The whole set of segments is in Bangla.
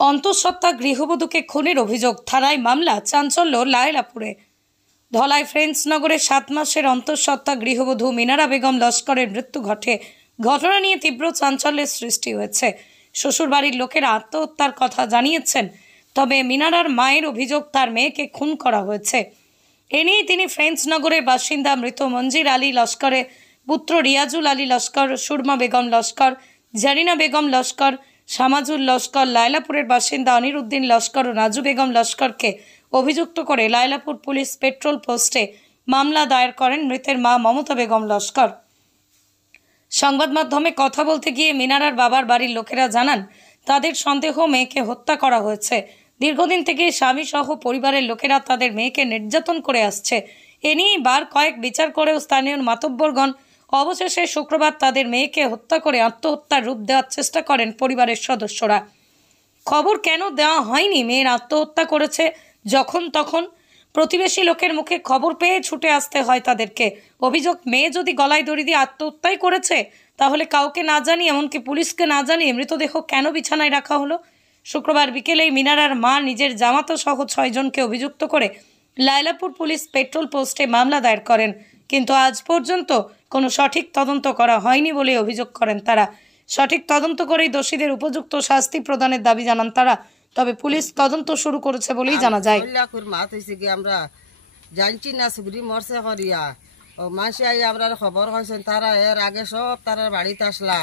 অন্তঃসত্ত্বা গৃহবধূকে খুনের অভিযোগ, থানায় মামলা, চাঞ্চল্য লায়লাপুরে। ধলাই ফ্রেন্ডসনগরে 7 মাসের অন্তঃসত্ত্বা গৃহবধূ মিনারা বেগম লস্করের মৃত্যু ঘটে। ঘটনা নিয়ে তীব্র চাঞ্চল্যের সৃষ্টি হয়েছে। শ্বশুরবাড়ির লোকেরা আত্মহত্যার কথা জানিয়েছেন, তবে মিনারার মায়ের অভিযোগ তার মেয়েকে খুন করা হয়েছে। এ নিয়ে তিনি ফ্রেন্ডসনগরের বাসিন্দা মৃত মঞ্জির আলী লস্করের পুত্র রিয়াজুল আলী লস্কর, সুরমা বেগম লস্কর, জারিনা বেগম লস্কর, শামাজুল লস্কর, লায়লাপুরের বাসিন্দা অনিরুদ্দিন লস্কর ও নাজু বেগম লস্করকে অভিযুক্ত করে লায়লাপুর পুলিশ পেট্রোল পোস্টে মামলা দায়ের করেন মৃতের মা মমতা বেগম লস্কর। সংবাদ মাধ্যমে কথা বলতে গিয়ে মিনারার বাবার বাড়ির লোকেরা জানান, তাদের সন্দেহ মেয়েকে হত্যা করা হয়েছে। দীর্ঘদিন থেকে স্বামী সহ পরিবারের লোকেরা তাদের মেয়েকে নির্যাতন করে আসছে। এ নিয়ে বার কয়েক বিচার করেও স্থানীয় মাতব্বরগণ অবশেষে শুক্রবার তাদের মেয়েকে হত্যা করে আত্মহত্যার রূপ দেওয়ার চেষ্টা করেন পরিবারের সদস্যরা। খবর কেন দেওয়া হয়নি মেয়ের আত্মহত্যা করেছে যখন তখন? প্রতিবেশী লোকের মুখে খবর পেয়ে ছুটে আসতে হয় তাদেরকে। অভিযোগ, মেয়ে যদি গলায় দড়ি দিয়ে আত্মহত্যাই করেছে, তাহলে কাউকে না জানিয়ে, এমনকি পুলিশকে না জানিয়ে মৃতদেহ কেন বিছানায় রাখা হলো? শুক্রবার বিকেলেই মিনারার মা নিজের জামাতা সহ 6 জনকে অভিযুক্ত করে লায়লাপুর পুলিশ পেট্রোল পোস্টে মামলা দায়ের করেন, কিন্তু আজ পর্যন্ত কোনো সঠিক তদন্ত করা হয়নি বলে অভিযোগ করেন তারা। সঠিক তদন্ত করেই দোষীদের উপযুক্ত শাস্তি প্রদানের দাবি জানান তারা। তবে পুলিশ তদন্ত শুরু করেছে বলেই জানা যায়। আমরা জানছি না সুগ্রি মরছে করিয়া ও মাসে আই আমরা খবর হয়েছেন, তারা এর আগে সব তারা বাড়িতে আসলা,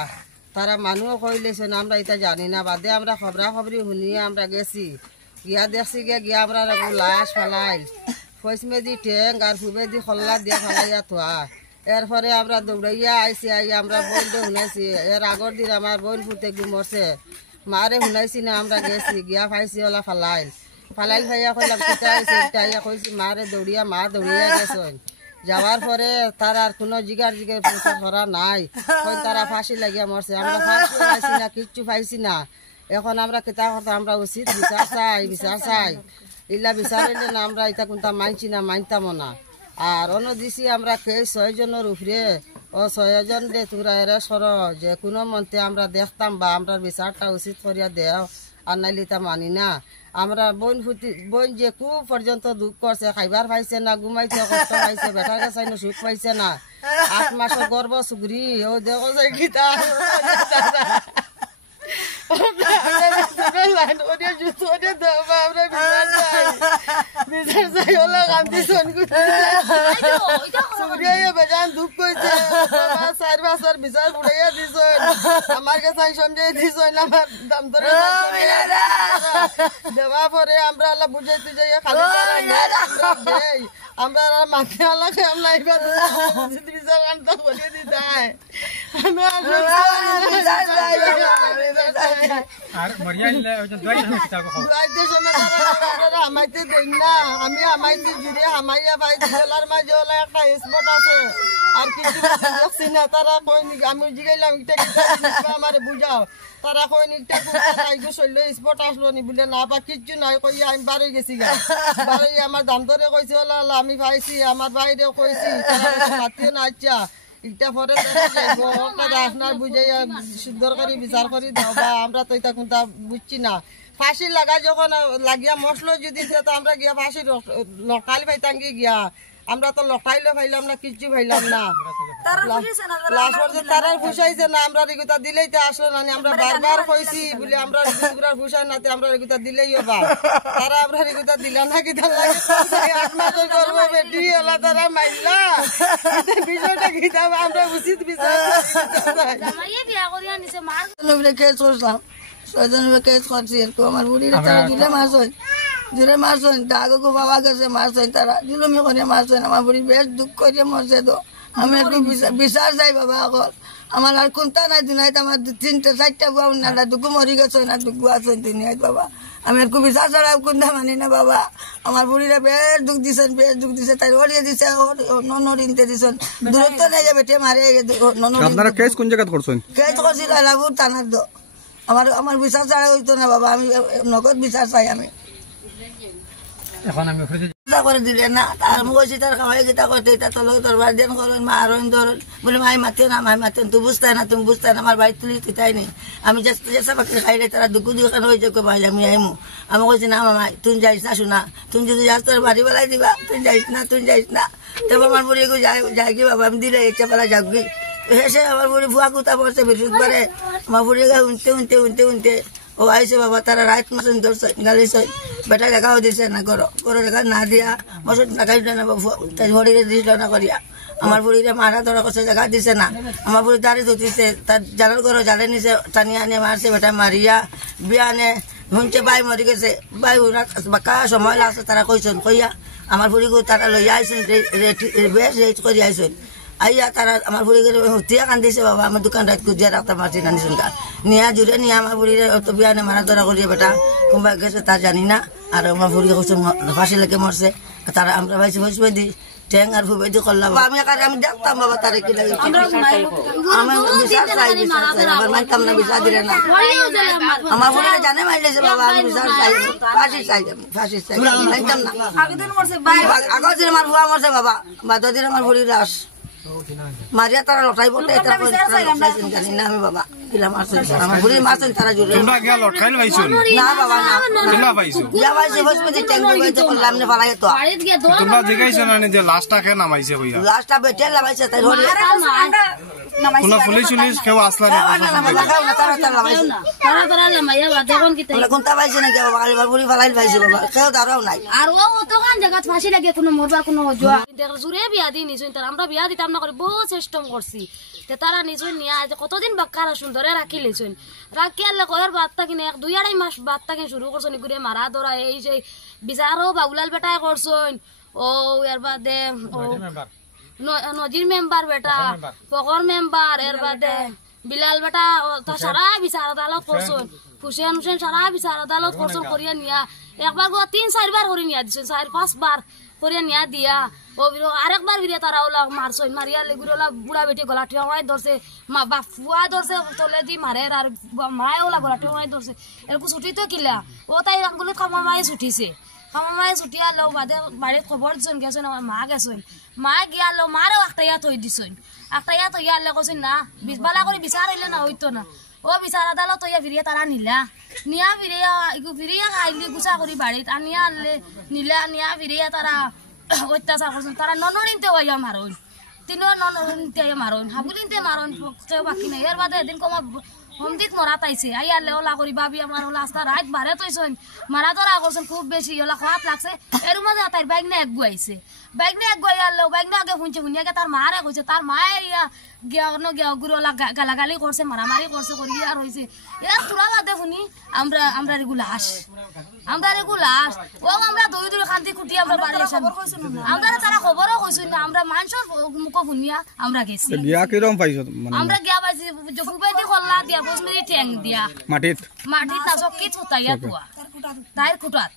তারা মানুষ কইলেছেন, আমরা এটা জানি না। বাদে আমরা খবরা খবরি শুনিয়ে আমরা গেছি, গিয়া দেখছি গিয়া আমরা লাশ ফেলাই ফসমে দি ঠেং আর ফুবে দি খল্লা দিয়ে ফেলাইয়া থোয়া। এরপরে আমরা দৌড়াইয়া আইসি, আই আমরা বোনটা শুনাইছি। এর আগর দিন আমার বোন ফুটে মরছে, মারে শুনাইছি না, আমরা গেছি গিয়া পাইছি ওলা ফালাইল ভাইয়া কইলাম কিতা হয়েছে, ইটা কইছি মারে দৌড়িয়া, মা দৌড়িয়া গেছেন। যাওয়ার পরে তার আর কোনো জিগার প্রচার করা নাই, তারা ফাঁসি লাগিয়া মরছে। আমরা ফাঁসি পাইছি না, কিচ্ছু পাইছি না। এখন আমরা কিতা করতে, আমরা উচিত বিচার চাই। ইলা বিচার হইলে না আমরা এটা কোনটা মানছি না, মানতাম না। আর অন্য দিছি আমরা কে 6 জনের উপরে, ও 6 জন দে তোমরা এরা সর, যে কোনো মন্ত্রে আমরা দেখতাম বা আমরা বিচারটা উচিত করিয়া দেও, আর নাইলে তা মানি না। আমরা বোন যে খুব পর্যন্ত দুঃখ করছে, খাইবার পাইছে না, ঘুমাইছে, কষ্ট পাইছে, বেটার কাছে সুখ পাইছে না। 8 মাসের গর্ব সুগ্রি ও দেখো যে গীতা দুঃখ করছে, 4 বছর বিচার বুড়াইয়া দিছ, আমার কাছে সমঝাই দিছ, আমার দাম ধরে দেওয়া পরে আমরা আল্লাহ বুঝাইতে যাই খালি আমরা মাঠে আল্লাহকে আমরা এবার বিচার আনতে বলে দিতে আমাইতে দেন না। আমি আমাইতে জুড়ে আমাইয়া পাইছি, জেলার মাঝে ওলা একটা স্পট আছে, আর কিছু দেখছি না। তারা কই আমি জিগাইলাম আমার বুঝাও, তারা কই শৈল স্পট আসলো নি বলে, না বা কিচ্ছু নাই কই আমি বাড়ি গেছি গা। বাড়ি আমার দাম ধরে কইছে ওলা আমি পাইছি, আমার বাইরেও কইছি, হাতিও না। আচ্ছা ইটা পরে আপনার বুঝাইয়া সুন্দর করে বিচার করি দাও, বা আমরা তো এটা কোনটা বুঝছি না। ফাঁসি লাগা যখন লাগিয়া মশলো যদি তো আমরা গিয়া ফাঁসি লটাইল পাইতাম গিয়া, আমরা তো লটাইলে পাইলাম না, কিচ্ছু পাইলাম না। তারা ফুসাইছে না, আমরা রেগুতা দিলেই তো আসলো না। আমরা বারবার কইছি বলে আমরা ফুসাই না, আমরা রেগুতা দিলেই বা তারা আমরা রেগুতা দিলা না। কি আপনাদের করবো বেটি এলা তারা মাইলা বিষয়টা গীতা আমরা উচিত বিচার কেস করলাম। 6 জনের কেস করছি, আমার বুড়িরা তারা দিলে মাছ হয়, জুড়ে মাছ হয়, আগে বাবা গেছে মাছ হয়, তারা জুলুমি করে মাছ হয়। আমার বুড়ি বেশ দুঃখ করে মরছে। তো আমি একটু বিচার চাই বাবা আগর, আমার আর কোনটা নাই দুনিয়াতে, আমার 3টা 4টা বুয়া না, দুঃখ মরি গেছে না, দুঃখ আছে দুনিয়ায় বাবা। আমি একটু বিচার ছাড়া কোনটা মানি না বাবা। আমার বুড়িরা বেশ দুঃখ দিছে, তাই ওরিয়ে দিছে, নরিনতে দিছেন, দূরত্ব নেই বেটে মারে। আপনারা কেস কোন জায়গা করছেন? কেস করছি লালাপুর থানার। তো আমার বিচার ছাড়া হইতো না বাবা, আমি নগদ বিচার চাই। আমি ব্যবস্থা করে দিলে না। তার মুখে তার খাওয়াই গীতা করতে তা তো দরবার দেন করেন মা আরোহণ ধরেন বলে মাই মাতেন না মাই মাতেন তুই বুঝতে না তুমি বুঝতে না আমার বাড়ি তুলি তাই নেই আমি যেসা পাখি খাইলে তারা দুঃখ দুখান হয়ে যাবে মাই আমি আইমু আমি কইছি না মামাই তুই যাইস না শোনা তুমি যদি যাস তোর বাড়ি বেলায় দিবা তুই যাইস না তবে আমার বুড়ি যাই কি বাবা আমি দিলে ইচ্ছা বেলা যাবি হেসে আমার বুড়ি ভুয়া কুতা পড়ছে বৃহস্পতিবারে আমার বুড়ি উনতে ও আইসে বাবা তারা রাত মাসেন ধরছে গালিছে বেটা দেখাও দিছে না করো দেখা না দিয়া মসুদ দেখাই না বাবু তাই হরিরে দিল না করিয়া আমার বুড়িরে মারা ধরা করছে দেখা দিছে না আমার বুড়ি দাঁড়ি ধরতেছে তার জালের ঘরে জালে নিছে টানিয়া আনে মারছে বেটা মারিয়া বিয়া আনে শুনছে বাই মরি গেছে বাই বাঁকা সময় লাগছে তারা কইছেন কইয়া আমার বুড়িকে তারা লইয়া আইসেন বেশ রেট করে আইসেন আইয়া তারা আমার বুড়ি হুতিয়া কান্দিছে বাবা আমার দোকান রাত গুজিয়া রাখতে মারছি কান্দিছেন গা নিয়া জুড়ে নিয়ে আমার বুড়িরে অত বিয়ানে মারা ধরা করিয়ে বেটা কোনবা গেছে তা জানি না আর আমার বুড়ি কইছে ফাঁসি লেগে মরছে তারা আমরা ভাইছি ভসবে দি ঠ্যাং আর ফুবে দি করলাম আমি দেখতাম বাবা তারা কি লাগে আমি বিচার চাই আমার মানতাম না বিচার দিলে না আমার বুড়িরে জানে মাইলেছে বাবা আমি বিচার চাই ফাঁসি চাই মানতাম না আগের দিন আমার ভুয়া মরছে বাবা বা দুদিন আমার বুড়ির লাশ মারিয়া তারা লটাই বলতে জানি না আমি বাবা আমার বুড়ি মারছেন তারা জুড়ে না বাবা না লাশটা বেটে লাগাইছে তাই কোনটা পাইছে নাকি বাবা বুড়ি ফালাই পাইছে বাবা কেউ দাঁড়াও নাই আর ও দোকান জায়গা ফাঁসি লাগে কোনো মরবার কোনো জুড়ে বিয়া দিয়ে নিছুন তারা আমরা বিয়া দিতাম না করে বহু চেষ্টা করছি তারা নিছুন নিয়ে কতদিন বাক্কারা সুন্দরে রাখি লেছুন রাখি আনলে কয়ের বার্তা কিনে 2-2.5 মাস বার্তা কিনে শুরু করছেন ঘুরে মারা ধরা এই যে বিচারও বাবুলাল বেটায় করছেন ও এর বাদে নজির মেম্বার বেটা ফকর মেম্বার এর বাদে বিলাল বেটা সারা বিচার আদালত করছেন হুসেন সারা বিচার আদালত করছেন করিয়া নিয়া একবার 3-4 বার করে নিয়া দিছেন 4-5 বার করিয়া নিয়া দিয়া ও আরেকবার ফিরে তারা ওলা মারছেন মারিয়া লেগুলা বুড়া বেটি গলা ঠেওয়াই ধরছে মা বাফুয়া ধরছে তলে দি মারে আর মায়ে ওলা গলা ঠেওয়াই ধরছে এরকম ছুটি তো কিলা ও তাই আঙ্গুলিত খামা মায়ে ছুটিছে খামা মায়ে ছুটিয়া লো বাদে বাড়িত খবর দিছেন গেছেন আমার মা গেছেন মা গিয়া লো মারও একটা ইয়া থই দিছেন একটা ইয়া তো ইয়া কৈছেন না বিশবালা করে বিচার হইলে না হইতো না ও বিচার আদালত তৈয়া ফিরিয়া তারা নিলা নিয়া ফিরিয়া খাইলি গুছা করি বাড়িত আনিয়া আনলে নিলা নিয়া ফিরিয়া তারা অত্যাচার করছেন তারা ননরিনতে হইয়া মারন তিনিও ননরিনতে মারন হাবুলিনতে মারন বাকি নাই এর বাদে এদিন কমা হমদিত মরা তাইছে আইয়ালে ওলা করি ভাবি আমার ওলা আস্তা রাত বারে তৈছেন মারা ধরা করছেন খুব বেশি ওলা খারাপ লাগছে এর মধ্যে তার বাইক না এক গুয়াইছে বাইক না এক গুয়াইয়ালে বাইক না আগে শুনিয়াকে তার মারে কইছে তার মায়ে গিয়া গুরোলা গালাগালি করছে মারামারি করছে করিয়া আর হয়েছে এর তুলা বাদে শুনি আমরা রেগুলাস ও আমরা দই খান্তি খুঁটি আমরা বাড়ি আমরা তারা খবরও কইছেন না আমরা মানুষের মুখ শুনিয়া আমরা গেছি আমরা গিয়া পাইছি ফুবাইতে খল্লা দিয়া 5 মিনিট ঠ্যাং দিয়া মাটিত না চকিত ফুটাইয়া তুয়া তাইর খুঁটাত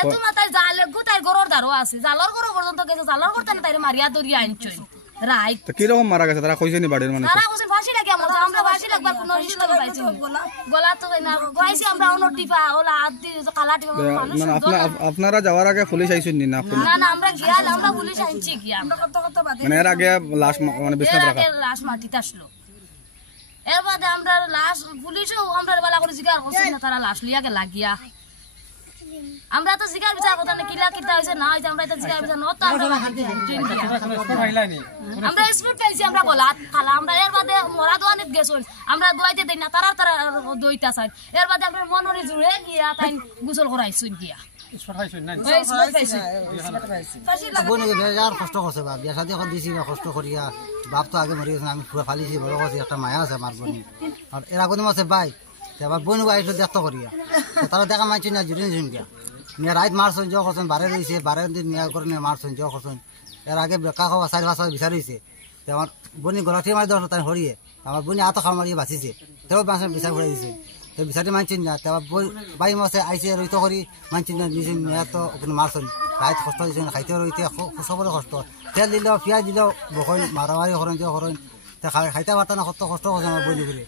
এত মাতার জালে তাই গরর দারো আছে জালর গরো পর্যন্ত গেছে জালর করতে না তাই মারিয়া দরিয়া আনছই রাইট তো কি রকম মারা গেছে তারা কইছে নি বাড়ির মানুষ তারা কইছে ফাঁসি লাগে আমরা ফাঁসি লাগবার কোনো হিস্টো পাইছি গলা তো না কইছি আমরা অন্য টিপা ওলা আদি কালা টিপা মানুষ আপনারা যাওয়ার আগে পুলিশ আইছেন নি না না আমরা গিয়া আমরা পুলিশ আনছি গিয়া আমরা কত বাদে মানে এর আগে লাশ মানে বিছনা রাখা লাশ মাটিতে আসলো এর বাদে আমরা লাশ পুলিশও আমরা বলা করে জিগার করছি না তারা লাশ লিয়াকে লাগিয়া আমরা তো জিগার বিচার কথা না কিলা কিতা হইছে না হইছে আমরা তো জিগার বিচার নত আমরা স্পিড পাইছি আমরা গলাত খালা আমরা এর বাদে মরা দোয়ানিত গেছুন আমরা দোয়াইতে দেই না তারা দইতা চাই এর বাদে আমরা মনরে জুড়ে গিয়া তাই গোসল করাইছুন গিয়া কষ্ট করছে বা বিয়া শাদি এখন দিছি কষ্ট করিয়া বাপ তো আগে মরি গেছে আমি পুরো ফালিছি বড় করছি একটা মায়া আছে আমার বোন আর এর আগে আছে ভাই আবার বোন আইসো দেখতে করিয়া তারা দেখা মানছি না জুড়ে নিছুন গিয়া মেয়ে রাত মারছেন জ করছেন বারে রয়েছে বারে দিন মেয়া করে মারছেন জ করছেন এর আগে বেকা খাওয়া 4-5 বিচার হয়েছে আমার বোনি গলাঠি মারি দেওয়া তাই হরিয়ে আমার বোনি আত খাওয়া মারিয়ে বাঁচিছে তেও বাঁচেন বিচার করে দিছে তো বিচারটি মানছেন না তারপর বাই মাসে আইসে রইত করি মানছেন না নিজে মেয়া তো ওখানে মারছেন রাত কষ্ট দিয়েছেন খাইতে রইতে সবরে কষ্ট তেল দিলেও পিঁয়াজ দিলেও বকন মারামারি করেন যে করেন খাইতে পারতাম না কত কষ্ট করছে আমার বোনি বলে